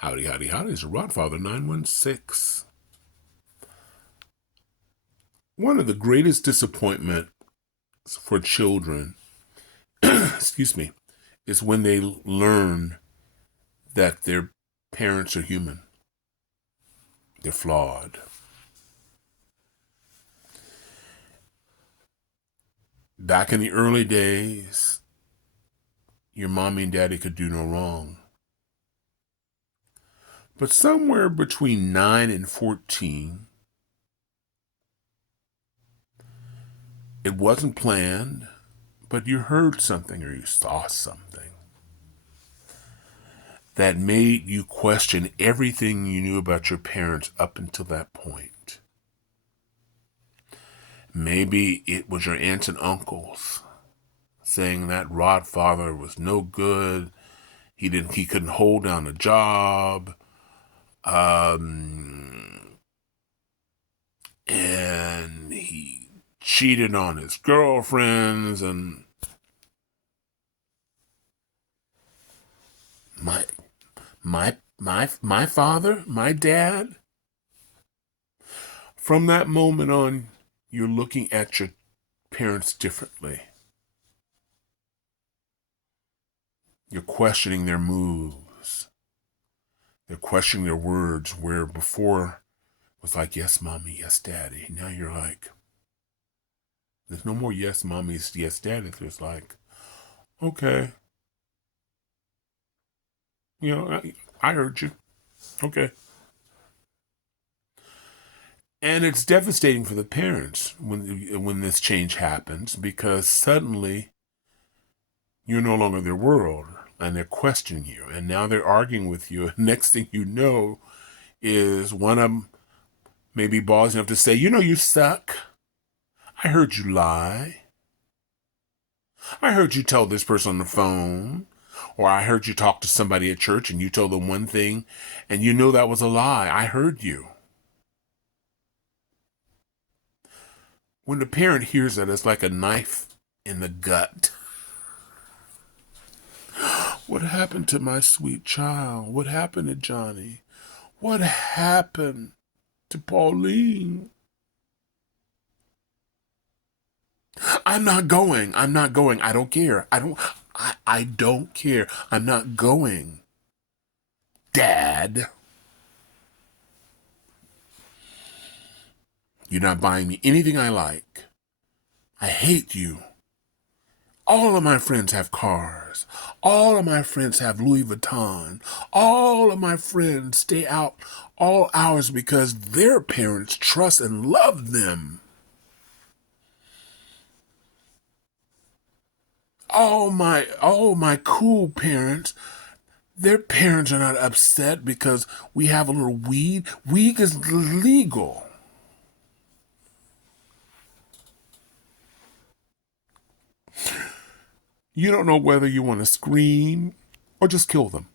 Howdy, howdy, howdy. It's Rodfather 916. One of the greatest disappointments for children, excuse me, is when they learn that their parents are human. They're flawed. Back in the early days, your mommy and daddy could do no wrong. But somewhere between 9 and 14, it wasn't planned, but you heard something or you saw something that made you question everything you knew about your parents up until that point. Maybe it was your aunts and uncles saying that Rodfather was no good. He couldn't hold down a job. And he cheated on his girlfriends, and my father, my dad. From that moment on, you're looking at your parents differently. You're questioning their moves. They're questioning their words, where before it was like, yes, mommy, yes, daddy. Now you're like, there's no more yes, mommy, yes, daddy. There's like, okay. I heard you. Okay. And it's devastating for the parents when this change happens, because suddenly you're no longer their world and they're questioning you. And now they're arguing with you. And next thing you know is one of them maybe balls enough to say, you suck. I heard you lie. I heard you tell this person on the phone. Or I heard you talk to somebody at church and you told them one thing and you know that was a lie. I heard you. When the parent hears that, it's like a knife in the gut. What happened to my sweet child? What happened to Johnny? What happened to Pauline? I'm not going. I don't care. I don't care. I'm not going. Dad. You're not buying me anything I like. I hate you. All of my friends have cars. All of my friends have Louis Vuitton. All of my friends stay out all hours because their parents trust and love them. All my cool parents, their parents are not upset because we have a little weed. Weed is legal. You don't know whether you want to scream or just kill them.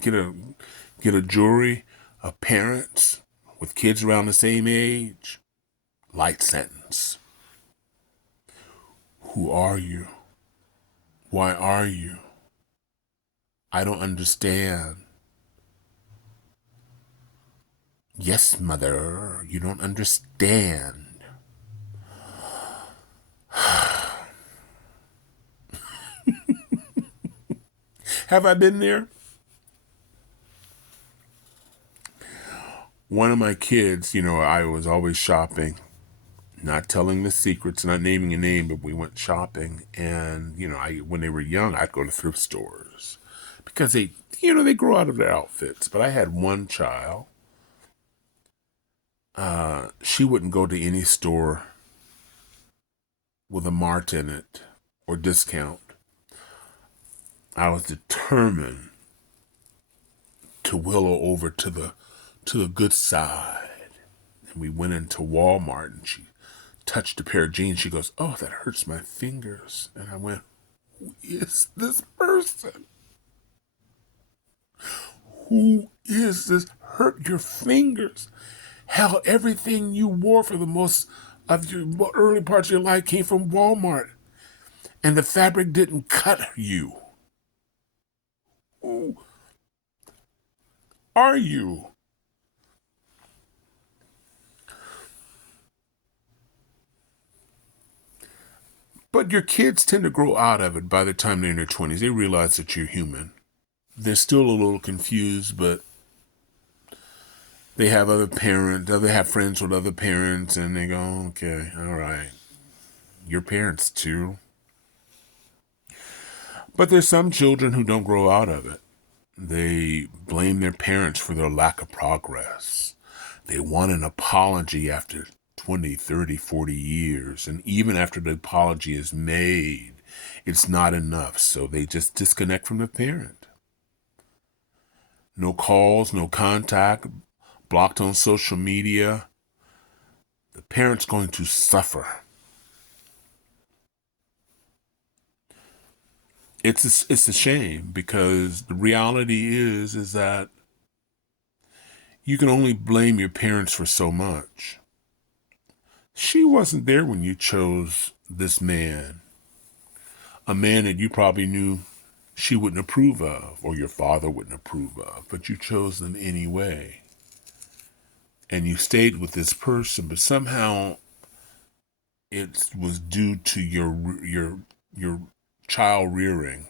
Get a jury of parents with kids around the same age. Light sentence. Who are you? Why are you? I don't understand. Yes, mother, you don't understand. Have I been there? One of my kids, I was always shopping, not telling the secrets, not naming a name, but we went shopping. And, when they were young, I'd go to thrift stores because they grow out of their outfits. But I had one child. She wouldn't go to any store with a mart in it or discount. I was determined to willow over to the good side. And we went into Walmart and she touched a pair of jeans. She goes, "Oh, that hurts my fingers." And I went, "Who is this person? Who is this? Hurt your fingers? Hell, everything you wore for the most of your early parts of your life came from Walmart. And the fabric didn't cut you. are you? But your kids tend to grow out of it by the time they're in their 20s. They realize that you're human. They're still a little confused, but they have other parents, they have friends with other parents, and they go, okay, all right, your parents too. But there's some children who don't grow out of it. They blame their parents for their lack of progress. They want an apology after 20, 30, 40 years. And even after the apology is made, it's not enough. So they just disconnect from the parent. No calls, no contact, blocked on social media. The parent's going to suffer. It's a shame, because the reality is that you can only blame your parents for so much. She wasn't there when you chose this man, a man that you probably knew she wouldn't approve of, or your father wouldn't approve of, but you chose them anyway. And you stayed with this person, but somehow it was due to your child rearing.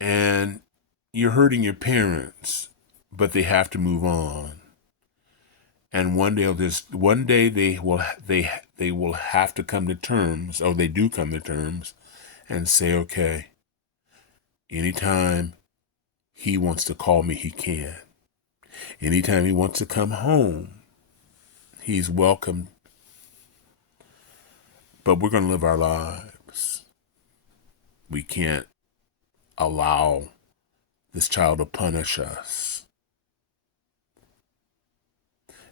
And you're hurting your parents, but they have to move on. And one day they will have to come to terms, or they do come to terms, and say, okay, anytime he wants to call me, he can. Anytime he wants to come home, he's welcome. But we're going to live our lives. We can't allow this child to punish us.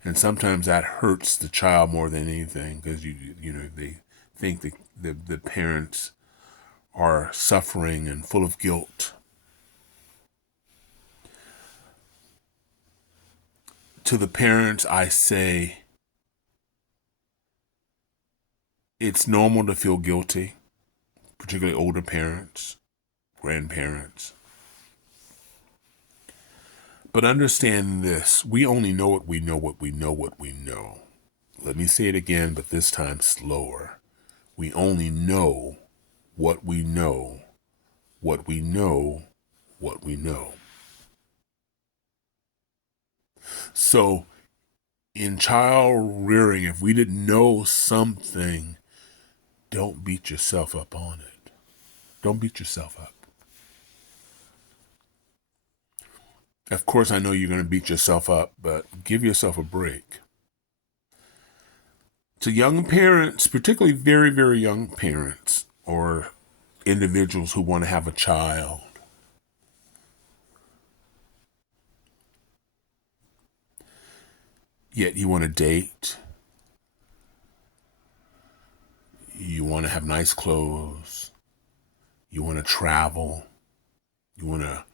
And sometimes that hurts the child more than anything, because they think the parents are suffering and full of guilt. To the parents, I say, it's normal to feel guilty, particularly older parents, grandparents. But understand this: we only know what we know, what we know, what we know. Let me say it again, but this time slower. We only know what we know, what we know, what we know. So in child rearing, if we didn't know something, don't beat yourself up on it. Don't beat yourself up. Of course, I know you're going to beat yourself up, but give yourself a break. To young parents, particularly very, very young parents, or individuals who want to have a child, yet you want to date, you want to have nice clothes, you want to travel, you want to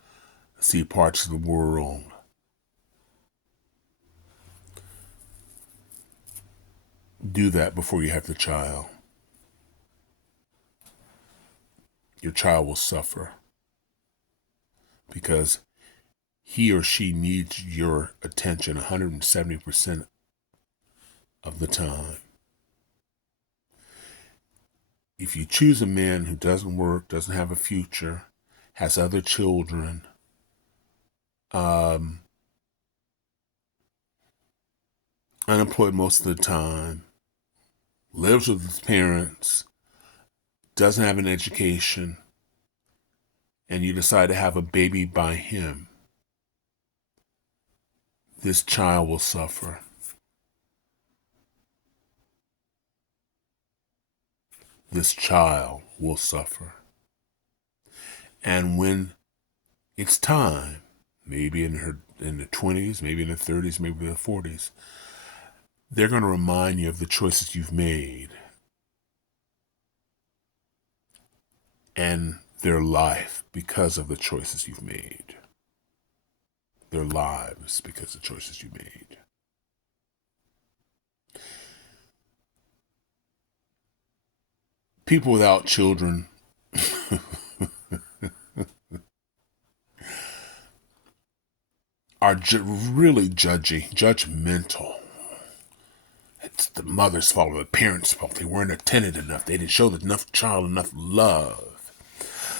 see parts of the world. Do that before you have the child. Your child will suffer, because he or she needs your attention 170% of the time. If you choose a man who doesn't work, doesn't have a future, has other children, unemployed most of the time, lives with his parents, doesn't have an education, and you decide to have a baby by him, this child will suffer. This child will suffer. And when it's time, maybe in the 20s, maybe in the 30s, maybe in the 40s, they're going to remind you of the choices you've made and their life because of the choices you've made. Their lives because of the choices you made. People without children are really judgmental. It's the mother's fault or the parents' fault. They weren't attentive enough. They didn't show the child enough love.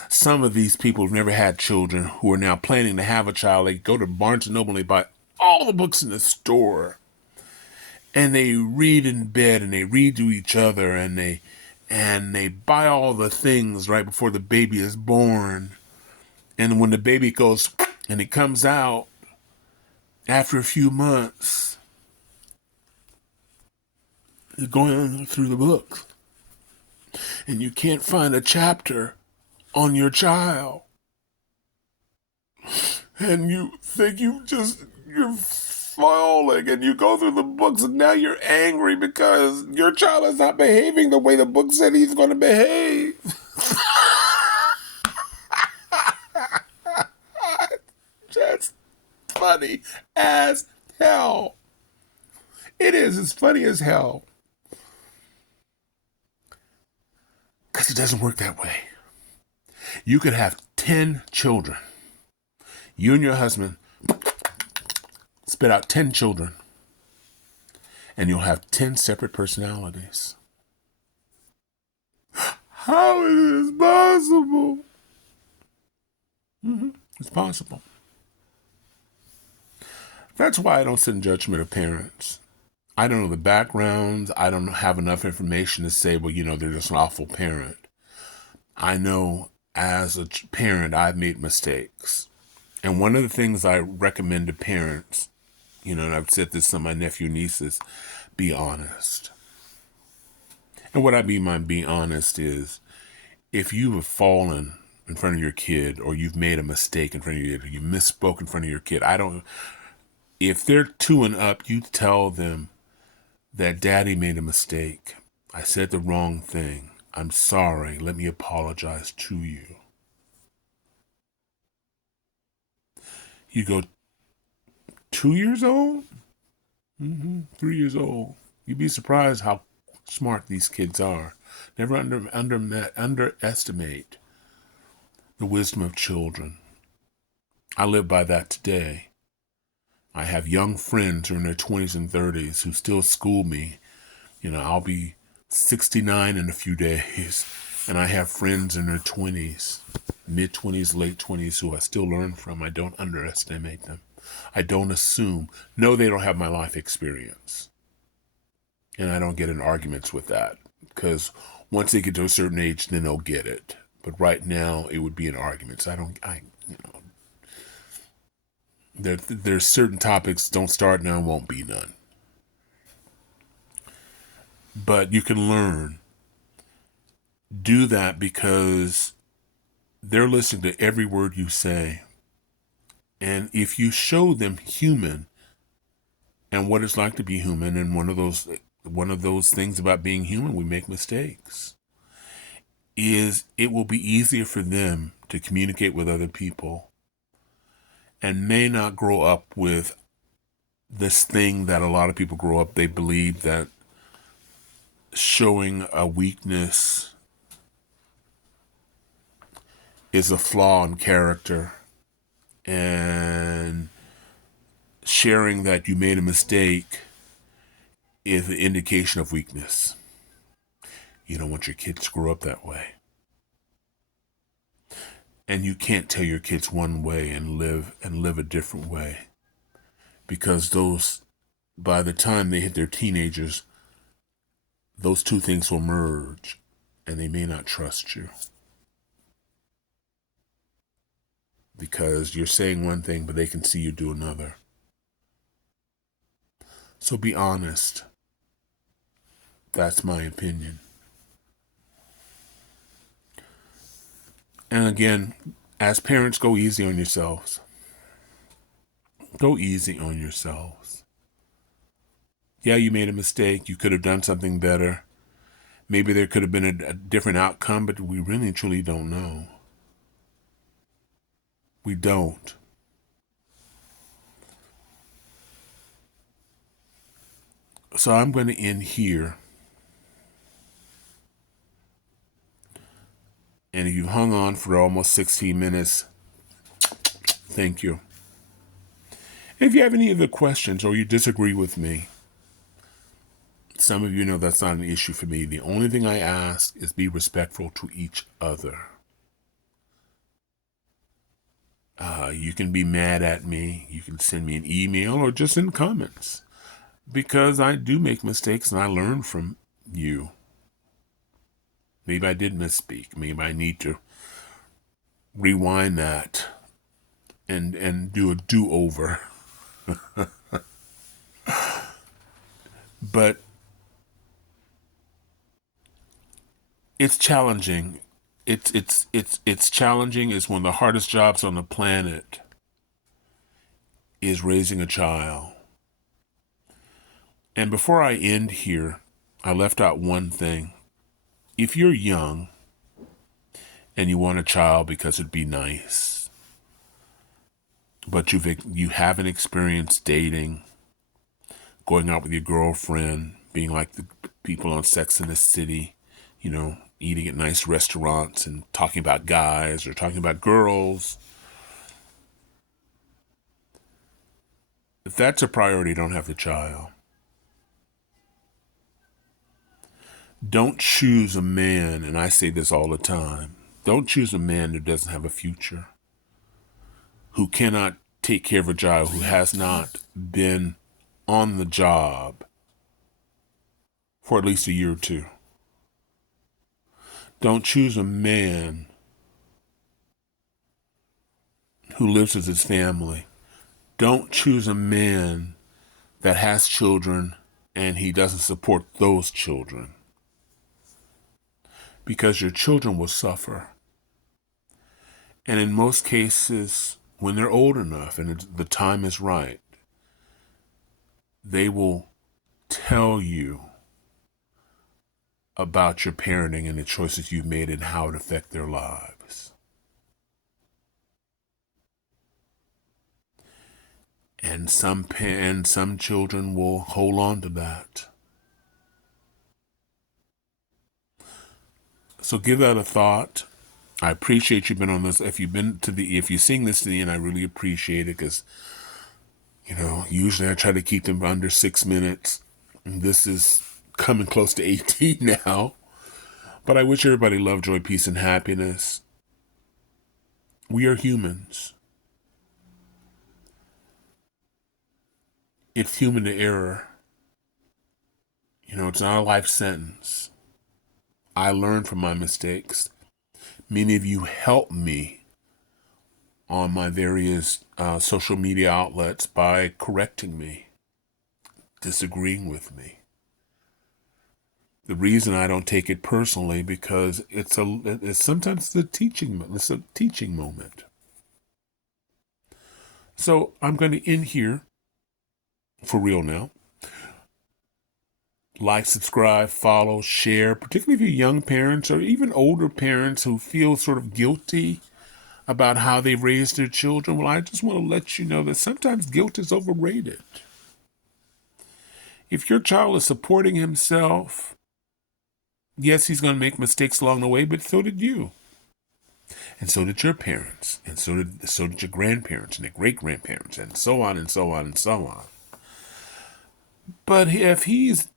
Some of these people who've never had children who are now planning to have a child, they go to Barnes & Noble and they buy all the books in the store. And they read in bed and they read to each other and they buy all the things right before the baby is born. And when the baby goes and it comes out after a few months, you're going through the books and you can't find a chapter on your child. And you think you're falling, and you go through the books and now you're angry because your child is not behaving the way the book said he's going to behave. Just funny as hell. It is. It's funny as hell. Because it doesn't work that way. You could have 10 children. You and your husband spit out 10 children. And you'll have 10 separate personalities. How is this possible? It's possible. That's why I don't sit in judgment of parents. I don't know the backgrounds. I don't have enough information to say, well, they're just an awful parent. I know as a parent, I've made mistakes. And one of the things I recommend to parents, and I've said this to my nephew and nieces, be honest. And what I mean by being honest is, if you have fallen in front of your kid, or you've made a mistake in front of your kid, or you misspoke in front of your kid, if they're 2 and up, you tell them that daddy made a mistake. I said the wrong thing. I'm sorry. Let me apologize to you. You go 2 years old? 3 years old. You'd be surprised how smart these kids are. Never underestimate the wisdom of children. I live by that today. I have young friends who are in their 20s and 30s who still school me. I'll be 69 in a few days. And I have friends in their 20s, mid-20s, late 20s who I still learn from. I don't underestimate them. I don't assume. No, they don't have my life experience. And I don't get in arguments with that. Because once they get to a certain age, then they'll get it. But right now, it would be an argument. So there's certain topics, don't start now, won't be none. But you can learn. Do that because they're listening to every word you say. And if you show them human and what it's like to be human, and one of those things about being human, we make mistakes, is it will be easier for them to communicate with other people and may not grow up with this thing that a lot of people grow up. They believe that showing a weakness is a flaw in character, and sharing that you made a mistake is an indication of weakness. You don't want your kids to grow up that way. And you can't tell your kids one way and live a different way, because by the time they hit their teenagers, those two things will merge and they may not trust you. Because you're saying one thing, but they can see you do another. So be honest. That's my opinion. And again, as parents, go easy on yourselves. Go easy on yourselves. Yeah, you made a mistake. You could have done something better. Maybe there could have been a different outcome, but we really truly don't know. We don't. So I'm going to end here. And if you've hung on for almost 16 minutes, thank you. If you have any other questions or you disagree with me, some of you know that's not an issue for me. The only thing I ask is be respectful to each other. You can be mad at me. You can send me an email or just in comments, because I do make mistakes and I learn from you. Maybe I did misspeak. Maybe I need to rewind that and do a do-over. But it's challenging. It's challenging. It's one of the hardest jobs on the planet, is raising a child. And before I end here, I left out one thing. If you're young and you want a child because it'd be nice, but you haven't experienced dating, going out with your girlfriend, being like the people on Sex and the City, eating at nice restaurants and talking about guys or talking about girls. If that's a priority, don't have the child. Don't choose a man, and I say this all the time, don't choose a man who doesn't have a future, who cannot take care of a child, who has not been on the job for at least a year or two. Don't choose a man who lives with his family. Don't choose a man that has children and he doesn't support those children, because your children will suffer. And in most cases, when they're old enough and the time is right, they will tell you about your parenting and the choices you've made and how it affects their lives. And some children will hold on to that. So give that a thought. I appreciate you've been on this. If you're seeing this to the end, I really appreciate it, because usually I try to keep them under 6 minutes. This is coming close to 18 now. But I wish everybody love, joy, peace, and happiness. We are humans. It's human to error. It's not a life sentence. I learn from my mistakes. Many of you help me on my various social media outlets by correcting me, disagreeing with me. The reason I don't take it personally, because it's sometimes a teaching moment. So I'm going to end here for real now. Like, subscribe, follow, share, particularly if you're young parents or even older parents who feel sort of guilty about how they raised their children. Well, I just want to let you know that sometimes guilt is overrated. If your child is supporting himself, yes, he's going to make mistakes along the way, but so did you. And so did your parents. And so did your grandparents and their great-grandparents, and so on and so on and so on. But if he's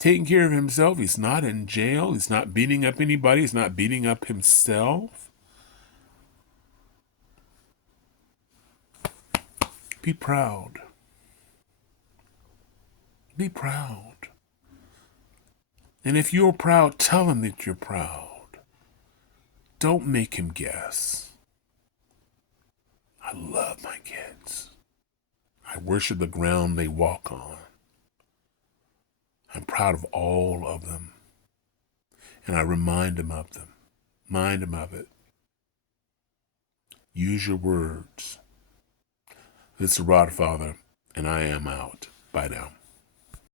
taking care of himself, he's not in jail, he's not beating up anybody, he's not beating up himself, be proud. Be proud. And if you're proud, tell him that you're proud. Don't make him guess. I love my kids. I worship the ground they walk on. I'm proud of all of them. And I remind them of them. Mind them of it. Use your words. This is Rod Father, and I am out. Bye now.